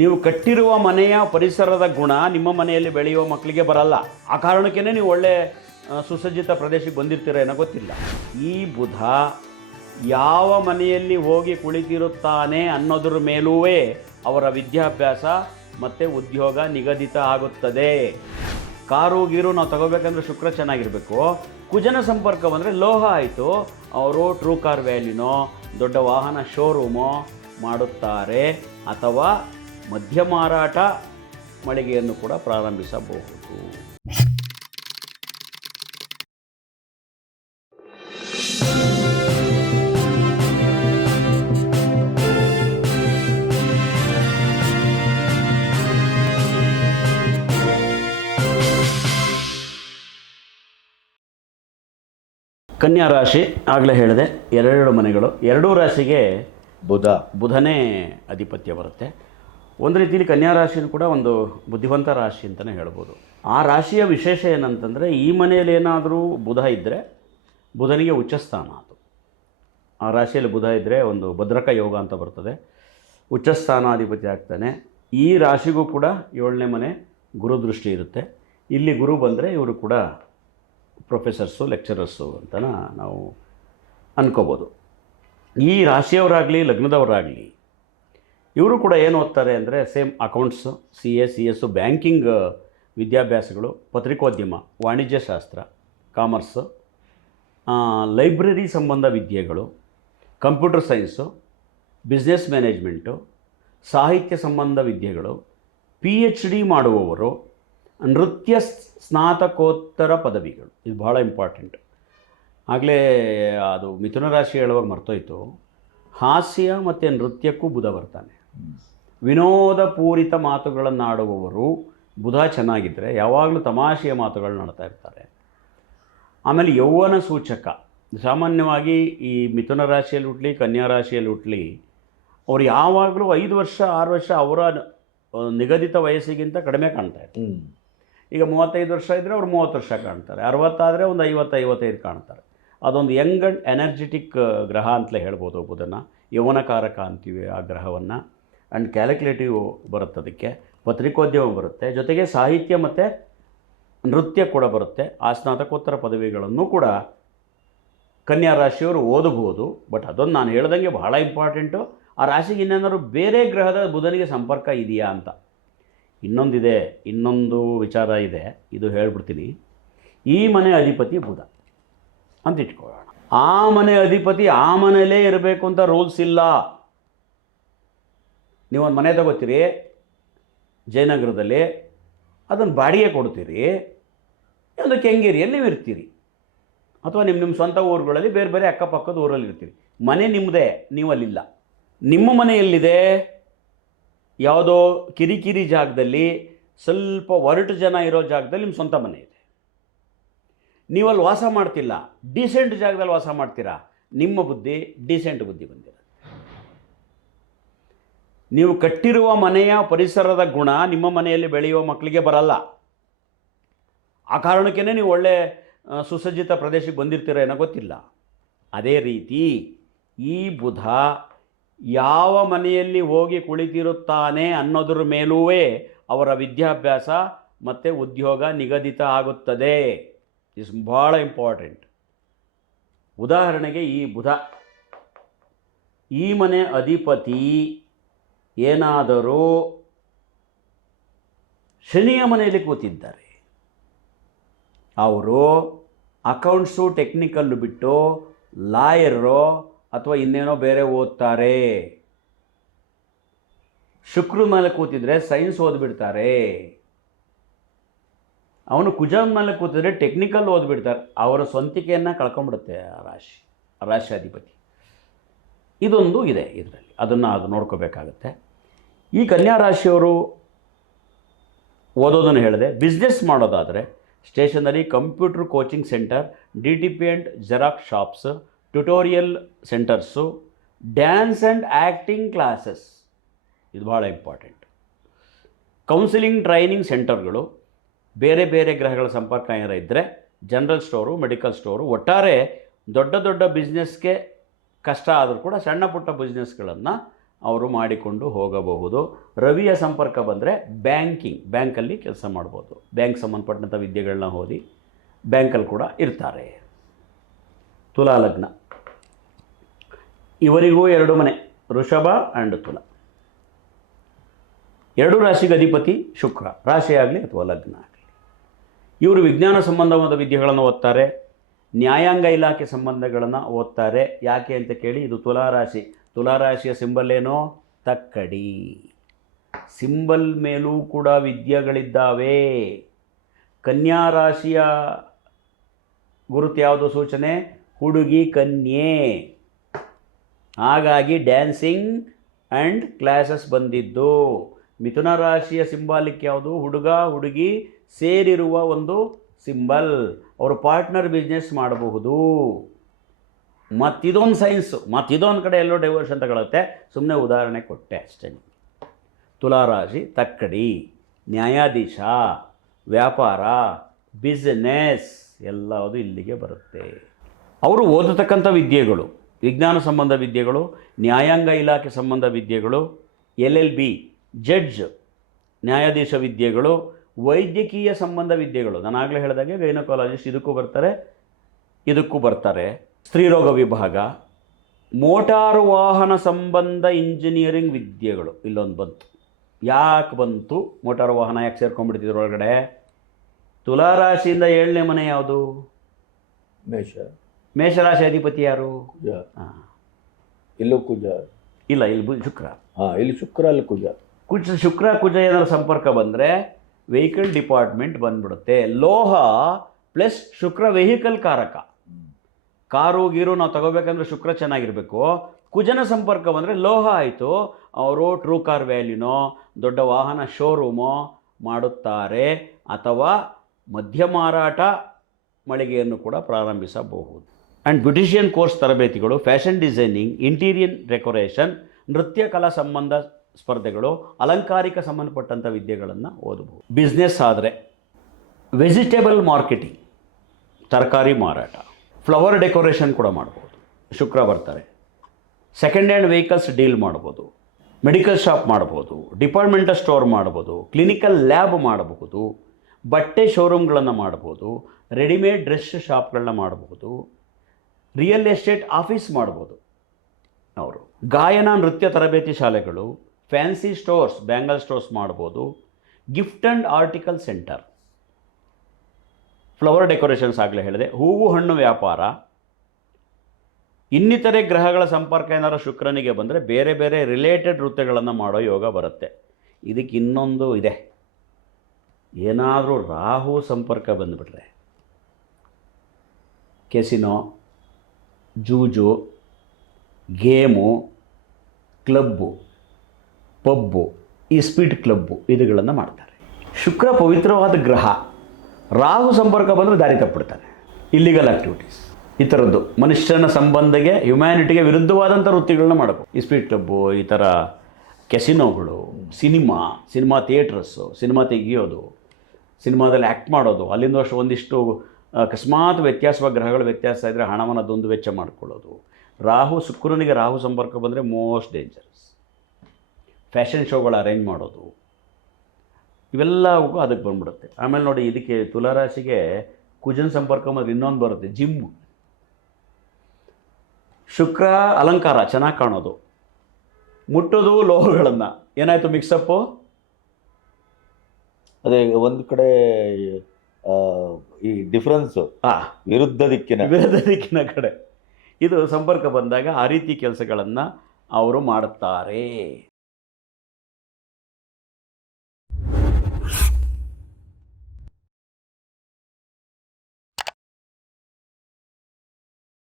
ನೀವು ಕಟ್ಟಿರುವ ಮನೆಯ ಪರಿಸರದ ಗುಣ ನಿಮ್ಮ ಮನೆಯಲ್ಲಿ ಬೆಳೆಯುವ ಮಕ್ಕಳಿಗೆ ಬರಲ್ಲ. ಆ ಕಾರಣಕ್ಕೇ ನೀವು ಒಳ್ಳೆ ಸುಸಜ್ಜಿತ ಪ್ರದೇಶಕ್ಕೆ ಬಂದಿರ್ತೀರ ಏನೋ ಗೊತ್ತಿಲ್ಲ. ಈ ಬುಧ ಯಾವ ಮನೆಯಲ್ಲಿ ಹೋಗಿ ಕುಳಿತಿರುತ್ತಾನೆ ಅನ್ನೋದ್ರ ಮೇಲೂ ಅವರ ವಿದ್ಯಾಭ್ಯಾಸ ಮತ್ತು ಉದ್ಯೋಗ ನಿಗದಿತ ಆಗುತ್ತದೆ. ಕಾರು ಗೀರು ನಾವು ತಗೋಬೇಕಂದ್ರೆ ಶುಕ್ರ ಚೆನ್ನಾಗಿರಬೇಕು. ಕುಜನ ಸಂಪರ್ಕ ಬಂದರೆ ಲೋಹ ಆಯಿತು. ಅವರು ಟ್ರೂ ಕಾರ್ ವ್ಯಾಲ್ಯೂನೋ ದೊಡ್ಡ ವಾಹನ ಶೋರೂಮೋ ಮಾಡುತ್ತಾರೆ ಅಥವಾ ಮಧ್ಯ ಮಾರಾಟ ಮಳಿಗೆಯನ್ನು ಕೂಡ ಪ್ರಾರಂಭಿಸಬಹುದು. ಕನ್ಯಾ ರಾಶಿ ಆಗಲೇ ಹೇಳಿದೆ, ಎರಡು ಮನೆಗಳು, ಎರಡೂ ರಾಶಿಗೆ ಬುಧನೇ ಅಧಿಪತ್ಯ ಬರುತ್ತೆ. ಒಂದು ರೀತಿಯಲ್ಲಿ ಕನ್ಯಾ ರಾಶಿನೂ ಕೂಡ ಒಂದು ಬುದ್ಧಿವಂತ ರಾಶಿ ಅಂತಲೇ ಹೇಳ್ಬೋದು. ಆ ರಾಶಿಯ ವಿಶೇಷ ಏನಂತಂದರೆ, ಈ ಮನೆಯಲ್ಲಿ ಏನಾದರೂ ಬುಧ ಇದ್ದರೆ ಬುಧನಿಗೆ ಉಚ್ಚಸ್ಥಾನ. ಅದು ಆ ರಾಶಿಯಲ್ಲಿ ಬುಧ ಇದ್ದರೆ ಒಂದು ಭದ್ರಕ ಯೋಗ ಅಂತ ಬರ್ತದೆ, ಉಚ್ಚಸ್ಥಾನಾಧಿಪತಿ ಆಗ್ತಾನೆ. ಈ ರಾಶಿಗೂ ಕೂಡ 7ನೇ ಮನೆ ಗುರುದೃಷ್ಟಿ ಇರುತ್ತೆ. ಇಲ್ಲಿ ಗುರು ಬಂದರೆ ಇವರು ಕೂಡ ಪ್ರೊಫೆಸರ್ಸು ಲೆಕ್ಚರರ್ಸು ಅಂತ ನಾವು ಅನ್ಕೋಬೋದು. ಈ ರಾಶಿಯವರಾಗಲಿ ಲಗ್ನದವರಾಗಲಿ ಇವರು ಕೂಡ ಏನು ಓದ್ತಾರೆ ಅಂದರೆ ಸೇಮ್ ಅಕೌಂಟ್ಸು, CS ಬ್ಯಾಂಕಿಂಗ್ ವಿದ್ಯಾಭ್ಯಾಸಗಳು, ಪತ್ರಿಕೋದ್ಯಮ, ವಾಣಿಜ್ಯ ಶಾಸ್ತ್ರ, ಕಾಮರ್ಸು, ಲೈಬ್ರರಿ ಸಂಬಂಧ ವಿದ್ಯೆಗಳು, ಕಂಪ್ಯೂಟರ್ ಸೈನ್ಸು, ಬಿಸ್ನೆಸ್ ಮ್ಯಾನೇಜ್ಮೆಂಟು, ಸಾಹಿತ್ಯ ಸಂಬಂಧ ವಿದ್ಯೆಗಳು, PhD ಮಾಡುವವರು, ನೃತ್ಯ ಸ್ನಾತಕೋತ್ತರ ಪದವಿಗಳು. ಇದು ಭಾಳ ಇಂಪಾರ್ಟೆಂಟ್. ಆಗಲೇ ಅದು ಮಿಥುನ ರಾಶಿ ಹೇಳುವಾಗ ಮರ್ತೋಯ್ತು, ಹಾಸ್ಯ ಮತ್ತು ನೃತ್ಯಕ್ಕೂ ಬುಧ ಬರ್ತಾನೆ. ವಿನೋದಪೂರಿತ ಮಾತುಗಳನ್ನಾಡುವವರು ಬುಧ ಚೆನ್ನಾಗಿದ್ದರೆ ಯಾವಾಗಲೂ ತಮಾಷೆಯ ಮಾತುಗಳನ್ನ ಆಡ್ತಾ ಇರ್ತಾರೆ. ಆಮೇಲೆ ಯೌವನ ಸೂಚಕ, ಸಾಮಾನ್ಯವಾಗಿ ಈ ಮಿಥುನ ರಾಶಿಯಲ್ಲಿ ಹುಟ್ಟಲಿ ಕನ್ಯಾ ರಾಶಿಯಲ್ಲಿ ಹುಟ್ಟಲಿ ಅವ್ರು ಯಾವಾಗಲೂ 5 ವರ್ಷ 6 ವರ್ಷ ಅವರ ನಿಗದಿತ ವಯಸ್ಸಿಗಿಂತ ಕಡಿಮೆ ಕಾಣ್ತಾ ಇರ್ತಾರೆ. ಈಗ 35 ವರ್ಷ ಇದ್ದರೆ ಅವ್ರು 30 ವರ್ಷ ಕಾಣ್ತಾರೆ, 60 ಆದರೆ ಒಂದು 50-55 ಕಾಣ್ತಾರೆ. ಅದೊಂದು ಯಂಗ್ ಆ್ಯಂಡ್ ಎನರ್ಜೆಟಿಕ್ ಗ್ರಹ ಅಂತಲೇ ಹೇಳ್ಬೋದು ಬುಧನ. ಯೌವನಕಾರಕ ಅಂತೀವಿ ಆ ಗ್ರಹವನ್ನು. ಆ್ಯಂಡ್ ಕ್ಯಾಲ್ಕುಲೇಟಿವ್ ಬರುತ್ತೆ, ಅದಕ್ಕೆ ಪತ್ರಿಕೋದ್ಯಮ ಬರುತ್ತೆ, ಜೊತೆಗೆ ಸಾಹಿತ್ಯ ಮತ್ತು ನೃತ್ಯ ಕೂಡ ಬರುತ್ತೆ. ಆ ಸ್ನಾತಕೋತ್ತರ ಪದವಿಗಳನ್ನು ಕೂಡ ಕನ್ಯಾ ರಾಶಿಯವರು ಓದಬಹುದು. ಬಟ್ ಅದೊಂದು ನಾನು ಹೇಳ್ದಂಗೆ ಬಹಳ ಇಂಪಾರ್ಟೆಂಟು. ಆ ರಾಶಿಗೆ ಇನ್ನೇನಾದ್ರು ಬೇರೆ ಗ್ರಹದ ಬುಧನಿಗೆ ಸಂಪರ್ಕ ಇದೆಯಾ ಅಂತ ಇನ್ನೊಂದು ವಿಚಾರ ಇದೆ, ಇದು ಹೇಳ್ಬಿಡ್ತೀನಿ. ಈ ಮನೆ ಅಧಿಪತಿ ಬುಧ ಅಂತ ಇಟ್ಕೊಳ್ಳೋಣ. ಆ ಮನೆ ಅಧಿಪತಿ ಆ ಮನೆಯಲ್ಲೇ ಇರಬೇಕು ಅಂತ ರೂಲ್ಸ್ ಇಲ್ಲ. ನೀವೊಂದು ಮನೆ ತಗೋತೀರಿ ಜಯನಗರದಲ್ಲಿ, ಅದನ್ನು ಬಾಡಿಗೆ ಕೊಡ್ತೀರಿ, ಒಂದು ಕೆಂಗೇರಿಯಲ್ಲಿ ನೀವು ಇರ್ತೀರಿ, ಅಥವಾ ನಿಮ್ಮ ಸ್ವಂತ ಊರುಗಳಲ್ಲಿ ಬೇರೆ ಬೇರೆ ಅಕ್ಕಪಕ್ಕದ ಊರಲ್ಲಿ ಇರ್ತೀರಿ. ಮನೆ ನಿಮ್ಮದೇ, ನೀವಲ್ಲಿಲ್ಲ. ನಿಮ್ಮ ಮನೆಯಲ್ಲಿದೆ ಯಾವುದೋ ಕಿರಿಕಿರಿ ಜಾಗದಲ್ಲಿ, ಸ್ವಲ್ಪ ಒರಟು ಜನ ಇರೋ ಜಾಗದಲ್ಲಿ ನಿಮ್ಮ ಸ್ವಂತ ಮನೆ ಇದೆ. ನೀವಲ್ಲಿ ವಾಸ ಮಾಡ್ತಿಲ್ಲ, ಡೀಸೆಂಟ್ ಜಾಗದಲ್ಲಿ ವಾಸ ಮಾಡ್ತೀರಾ. ನಿಮ್ಮ ಬುದ್ಧಿ ಡೀಸೆಂಟ್ ಬುದ್ಧಿ ಬಂದಿರ. ನೀವು ಕಟ್ಟಿರುವ ಮನೆಯ ಪರಿಸರದ ಗುಣ ನಿಮ್ಮ ಮನೆಯಲ್ಲಿ ಬೆಳೆಯುವ ಮಕ್ಕಳಿಗೆ ಬರಲ್ಲ. ಆ ಕಾರಣಕ್ಕೇ ನೀವು ಒಳ್ಳೆ ಸುಸಜ್ಜಿತ ಪ್ರದೇಶಕ್ಕೆ ಬಂದಿರ್ತೀರ ಏನೋ ಗೊತ್ತಿಲ್ಲ. ಅದೇ ರೀತಿ ಈ ಬುಧ ಯಾವ ಮನೆಯಲ್ಲಿ ಹೋಗಿ ಕುಳಿತಿರುತ್ತಾನೆ ಅನ್ನೋದ್ರ ಮೇಲೂ ಅವರ ವಿದ್ಯಾಭ್ಯಾಸ ಮತ್ತು ಉದ್ಯೋಗ ನಿಗದಿತ ಆಗುತ್ತದೆ. ಇಸ್ ಭಾಳ ಇಂಪಾರ್ಟೆಂಟ್. ಉದಾಹರಣೆಗೆ ಈ ಬುಧ ಈ ಮನೆ ಅಧಿಪತಿ ಏನಾದರೂ ಶನಿಯ ಮನೆಯಲ್ಲಿ ಕೂತಿದ್ದಾರೆ, ಅವರು ಅಕೌಂಟ್ಸು ಟೆಕ್ನಿಕಲ್ಲು ಬಿಟ್ಟು ಲಾಯರು ಅಥವಾ ಇನ್ನೇನೋ ಬೇರೆ ಓದ್ತಾರೆ. ಶುಕ್ರ ಮೇಲೆ ಕೂತಿದ್ರೆ ಸೈನ್ಸ್ ಓದ್ಬಿಡ್ತಾರೆ. ಅವನು ಕುಜನ ಮೇಲೆ ಕೂತಿದ್ರೆ ಟೆಕ್ನಿಕಲ್ ಓದ್ಬಿಡ್ತಾರೆ. ಅವರ ಸ್ವಂತಿಕೆಯನ್ನು ಕಳ್ಕೊಂಡ್ಬಿಡುತ್ತೆ ಆ ರಾಶಿ ಅಧಿಪತಿ. ಇದೊಂದು ಇದೆ ಇದರಲ್ಲಿ, ಅದು ನೋಡ್ಕೋಬೇಕಾಗತ್ತೆ. ಈ ಕನ್ಯಾ ರಾಶಿಯವರು ಓದೋದನ್ನು ಹೇಳಿದೆ. ಬಿಸ್ನೆಸ್ ಮಾಡೋದಾದರೆ stationery, computer coaching centre, DTP and xerox shops, tutorial centres, dance and acting classes, ಇದು ಭಾಳ ಇಂಪಾರ್ಟೆಂಟ್. ಕೌನ್ಸಿಲಿಂಗ್ ಟ್ರೈನಿಂಗ್ ಸೆಂಟರ್ಗಳು, ಬೇರೆ ಬೇರೆ ಗ್ರಹಗಳ ಸಂಪರ್ಕ ಏನಾರ ಇದ್ದರೆ ಜನರಲ್ ಸ್ಟೋರು, ಮೆಡಿಕಲ್ ಸ್ಟೋರು, ಒಟ್ಟಾರೆ ದೊಡ್ಡ ದೊಡ್ಡ ಬಿಸ್ನೆಸ್ಗೆ ಕಷ್ಟ ಆದರೂ ಕೂಡ ಸಣ್ಣ ಪುಟ್ಟ ಬಿಸ್ನೆಸ್ಗಳನ್ನು ಅವರು ಮಾಡಿಕೊಂಡು ಹೋಗಬಹುದು. ರವಿಯ ಸಂಪರ್ಕ ಬಂದರೆ ಬ್ಯಾಂಕಲ್ಲಿ ಕೆಲಸ ಮಾಡ್ಬೋದು, ಬ್ಯಾಂಕ್ ಸಂಬಂಧಪಟ್ಟಂಥ ವಿದ್ಯೆಗಳನ್ನ ಓದಿ ಬ್ಯಾಂಕಲ್ಲಿ ಕೂಡ ಇರ್ತಾರೆ. ತುಲಾ ಲಗ್ನ, ಇವರಿಗೂ 2 ಮನೆ, ವೃಷಭ ಆ್ಯಂಡ್ ತುಲಾ. 2 ರಾಶಿಗೆ ಅಧಿಪತಿ ಶುಕ್ರ, ರಾಶಿ ಆಗಲಿ ಅಥವಾ ಲಗ್ನ ಆಗಲಿ. ಇವರು ವಿಜ್ಞಾನ ಸಂಬಂಧವಾದ ವಿದ್ಯೆಗಳನ್ನು ಓದ್ತಾರೆ, ನ್ಯಾಯಾಂಗ ಇಲಾಖೆ ಸಂಬಂಧಗಳನ್ನು ಓದ್ತಾರೆ. ಯಾಕೆ ಅಂತ ಕೇಳಿ, ಇದು ತುಲಾರಾಶಿ. ತುಲಾರಾಶಿಯ ಸಿಂಬಲ್ ಏನೋ ತಕ್ಕಡಿ. ಸಿಂಬಲ್ ಮೇಲೂ ಕೂಡ ವಿದ್ಯೆಗಳಿದ್ದಾವೆ. ಕನ್ಯಾ ರಾಶಿಯ ಗುರುತು ಯಾವುದು ಸೂಚನೆ? ಹುಡುಗಿ, ಕನ್ಯೆ. ಹಾಗಾಗಿ ಡ್ಯಾನ್ಸಿಂಗ್ ಆ್ಯಂಡ್ ಕ್ಲಾಸಸ್ ಬಂದಿದ್ದು. ಮಿಥುನ ರಾಶಿಯ ಸಿಂಬಾಲಿಕ್ ಯಾವುದು? ಹುಡುಗ ಹುಡುಗಿ ಸೇರಿರುವ ಒಂದು ಸಿಂಬಲ್. ಅವರು ಪಾರ್ಟ್ನರ್ ಬಿಸ್ನೆಸ್ ಮಾಡಬಹುದು. ಮತ್ತಿದೊಂದು ಸೈನ್ಸು, ಮತ್ತಿದೊಂದು ಕಡೆ ಎಲ್ಲೋ ಡೈವರ್ಷನ್ ತಗೊಳುತ್ತೆ. ಸುಮ್ಮನೆ ಉದಾಹರಣೆ ಕೊಟ್ಟೆ ಅಷ್ಟೇ. ತುಲಾರಾಶಿ ತಕ್ಕಡಿ, ನ್ಯಾಯಾಧೀಶ, ವ್ಯಾಪಾರ, ಬಿಸ್ನೆಸ್ ಎಲ್ಲವುದು ಇಲ್ಲಿಗೆ ಬರುತ್ತೆ. ಅವರು ಓದತಕ್ಕಂಥ ವಿದ್ಯೆಗಳು ವಿಜ್ಞಾನ ಸಂಬಂಧ ವಿದ್ಯೆಗಳು, ನ್ಯಾಯಾಂಗ ಇಲಾಖೆ ಸಂಬಂಧ ವಿದ್ಯೆಗಳು, LLB ಜಡ್ಜ್ ನ್ಯಾಯಾಧೀಶ ವಿದ್ಯೆಗಳು, ವೈದ್ಯಕೀಯ ಸಂಬಂಧ ವಿದ್ಯೆಗಳು. ನಾನು ಆಗಲೇ ಹೇಳಿದಾಗೆ ಗೈನಕಾಲಜಿಸ್ಟ್ ಇದಕ್ಕೂ ಬರ್ತಾರೆ. ಸ್ತ್ರೀರೋಗ ವಿಭಾಗ, ಮೋಟಾರು ವಾಹನ ಸಂಬಂಧ ಇಂಜಿನಿಯರಿಂಗ್ ವಿದ್ಯೆಗಳು. ಇಲ್ಲೊಂದು ಬಂತು. ಯಾಕೆ ಬಂತು ಮೋಟಾರು ವಾಹನ? ಯಾಕೆ ಸೇರ್ಕೊಂಡ್ಬಿಡ್ತಿದ್ರು ಒಳಗಡೆ? ತುಲಾರಾಶಿಯಿಂದ 7ನೇ ಮನೆ ಯಾವುದು? ಮೇಷರಾಶಿ ಅಧಿಪತಿ ಯಾರು? ಇಲ್ಲೂ ಕುಜ ಇಲ್ಲ, ಇಲ್ಲಿ ಶುಕ್ರ. ಇಲ್ಲಿ ಶುಕ್ರ, ಅಲ್ಲಿ ಕುಜ. ಕುಜ ಏನಾದ್ರು ಸಂಪರ್ಕ ಬಂದರೆ ವೆಹಿಕಲ್ ಡಿಪಾರ್ಟ್ಮೆಂಟ್ ಬಂದ್ಬಿಡುತ್ತೆ. ಲೋಹ ಪ್ಲಸ್ ಶುಕ್ರ ವೆಹಿಕಲ್ ಕಾರಕ. ಕಾರು ಗೀರು ನಾವು ತಗೋಬೇಕಂದ್ರೆ ಶುಕ್ರ ಚೆನ್ನಾಗಿರಬೇಕು. ಕುಜನ ಸಂಪರ್ಕ ಬಂದರೆ ಲೋಹ ಆಯಿತು. ಅವರು ಟ್ರೂ ಕಾರ್ ವ್ಯಾಲ್ಯೂನೋ ದೊಡ್ಡ ವಾಹನ ಶೋರೂಮೋ ಮಾಡುತ್ತಾರೆ, ಅಥವಾ ಮಧ್ಯ ಮಾರಾಟ ಮಳಿಗೆಯನ್ನು ಕೂಡ ಪ್ರಾರಂಭಿಸಬಹುದು. ಆ್ಯಂಡ್ ಬ್ಯೂಟಿಷಿಯನ್ ಕೋರ್ಸ್ ತರಬೇತಿಗಳು, ಫ್ಯಾಷನ್ ಡಿಸೈನಿಂಗ್, ಇಂಟೀರಿಯರ್ ಡೆಕೋರೇಷನ್, ನೃತ್ಯ ಕಲಾ ಸಂಬಂಧ ಸ್ಪರ್ಧೆಗಳು, ಅಲಂಕಾರಿಕ ಸಂಬಂಧಪಟ್ಟಂಥ ವಿದ್ಯೆಗಳನ್ನು ಓದಬಹುದು. ಬಿಸ್ನೆಸ್ ಆದರೆ ವೆಜಿಟೇಬಲ್ ಮಾರ್ಕೆಟಿಂಗ್, ತರಕಾರಿ ಮಾರಾಟ, ಫ್ಲವರ್ ಡೆಕೋರೇಷನ್ ಕೂಡ ಮಾಡ್ಬೋದು. ಶುಕ್ರ ಬರ್ತಾರೆ. ಸೆಕೆಂಡ್ ಹ್ಯಾಂಡ್ ವೆಹಿಕಲ್ಸ್ ಡೀಲ್ ಮಾಡ್ಬೋದು, ಮೆಡಿಕಲ್ ಶಾಪ್ ಮಾಡ್ಬೋದು, ಡಿಪಾರ್ಟ್ಮೆಂಟಲ್ ಸ್ಟೋರ್ ಮಾಡ್ಬೋದು, ಕ್ಲಿನಿಕಲ್ ಲ್ಯಾಬ್ ಮಾಡಬಹುದು, ಬಟ್ಟೆ ಶೋರೂಮ್ಗಳನ್ನು ಮಾಡ್ಬೋದು, ರೆಡಿಮೇಡ್ ಡ್ರೆಸ್ ಶಾಪ್ಗಳನ್ನ ಮಾಡಬಹುದು, ರಿಯಲ್ ಎಸ್ಟೇಟ್ ಆಫೀಸ್ ಮಾಡ್ಬೋದು. ಅವರು ಗಾಯನ ನೃತ್ಯ ತರಬೇತಿ ಶಾಲೆಗಳು, ಫ್ಯಾನ್ಸಿ ಸ್ಟೋರ್ಸ್, ಬ್ಯಾಂಗಲ್ ಸ್ಟೋರ್ಸ್ ಮಾಡ್ಬೋದು, gift and article centre, flower decorations ಆಗಲೇ ಹೇಳಿದೆ, ಹೂವು ಹಣ್ಣು ವ್ಯಾಪಾರ. ಇನ್ನಿತರೆ ಗ್ರಹಗಳ ಸಂಪರ್ಕ ಏನಾದರೂ ಶುಕ್ರನಿಗೆ ಬಂದರೆ ಬೇರೆ ಬೇರೆ ರಿಲೇಟೆಡ್ ವೃತ್ತಿಗಳನ್ನು ಮಾಡೋ ಯೋಗ ಬರುತ್ತೆ. ಇದಕ್ಕೆ ಇನ್ನೊಂದು ಇದೆ, ಏನಾದರೂ ರಾಹು ಸಂಪರ್ಕ ಬಂದುಬಿಟ್ರೆ ಕೆಸಿನೋ, ಜೂಜು, ಗೇಮು, ಕ್ಲಬ್ಬು, ಪಬ್ಬು, ಈ ಸ್ಪೀಡ್ ಕ್ಲಬ್ಬು ಇದುಗಳನ್ನು ಮಾಡ್ತಾರೆ. ಶುಕ್ರ ಪವಿತ್ರವಾದ ಗ್ರಹ. ರಾಹು ಸಂಪರ್ಕ ಬಂದರೆ ದಾರಿ ತಪ್ಪಿಡ್ತಾನೆ. ಇಲ್ಲಿಗಲ್ ಆ್ಯಕ್ಟಿವಿಟೀಸ್, ಈ ಥರದ್ದು ಮನುಷ್ಯನ ಸಂಬಂಧಕ್ಕೆ, ಹ್ಯುಮ್ಯಾನಿಟಿಗೆ ವಿರುದ್ಧವಾದಂಥ ವೃತ್ತಿಗಳನ್ನ ಮಾಡಬೇಕು. ಈ ಸ್ಪೀಡ್ ಕ್ಲಬ್ಬು, ಈ ಥರ ಕೆಸಿನೋಗಳು, ಸಿನಿಮಾ ಥಿಯೇಟ್ರಸ್ಸು, ಸಿನಿಮಾ ತೆಗಿಯೋದು, ಸಿನಿಮಾದಲ್ಲಿ ಆ್ಯಕ್ಟ್ ಮಾಡೋದು, ಅಲ್ಲಿಂದ ಒಂದಿಷ್ಟು ಅಕಸ್ಮಾತ್ ವ್ಯತ್ಯಾಸವಾಗಿ ಗ್ರಹಗಳ ವ್ಯತ್ಯಾಸ ಇದ್ದರೆ ಹಣವನ್ನು ದುಂದು ವೆಚ್ಚ ಮಾಡಿಕೊಳ್ಳೋದು. ಶುಕ್ರನಿಗೆ ರಾಹು ಸಂಪರ್ಕ ಬಂದರೆ ಮೋಸ್ಟ್ ಡೇಂಜರಸ್. ಫ್ಯಾಷನ್ ಶೋಗಳು ಅರೇಂಜ್ ಮಾಡೋದು, ಇವೆಲ್ಲವೂ ಅದಕ್ಕೆ ಬಂದ್ಬಿಡುತ್ತೆ. ಆಮೇಲೆ ನೋಡಿ, ಇದಕ್ಕೆ ತುಲಾರಾಶಿಗೆ ಕುಜನ್ ಸಂಪರ್ಕ ಬಂದರೆ ಇನ್ನೊಂದು ಬರುತ್ತೆ, ಜಿಮ್ಮು. ಶುಕ್ರ ಅಲಂಕಾರ ಚೆನ್ನಾಗಿ ಕಾಣೋದು, ಮುಟ್ಟೋದು ಲೋಹಗಳನ್ನು. ಏನಾಯಿತು ಮಿಕ್ಸಪ್ಪು? ಅದೇ ಒಂದು ಕಡೆ ಈ ಡಿಫ್ರೆನ್ಸು ವಿರುದ್ಧ ದಿಕ್ಕಿನ ಕಡೆ ಇದು ಸಂಪರ್ಕ ಬಂದಾಗ ಆ ರೀತಿ ಕೆಲಸಗಳನ್ನು ಅವರು ಮಾಡುತ್ತಾರೆ.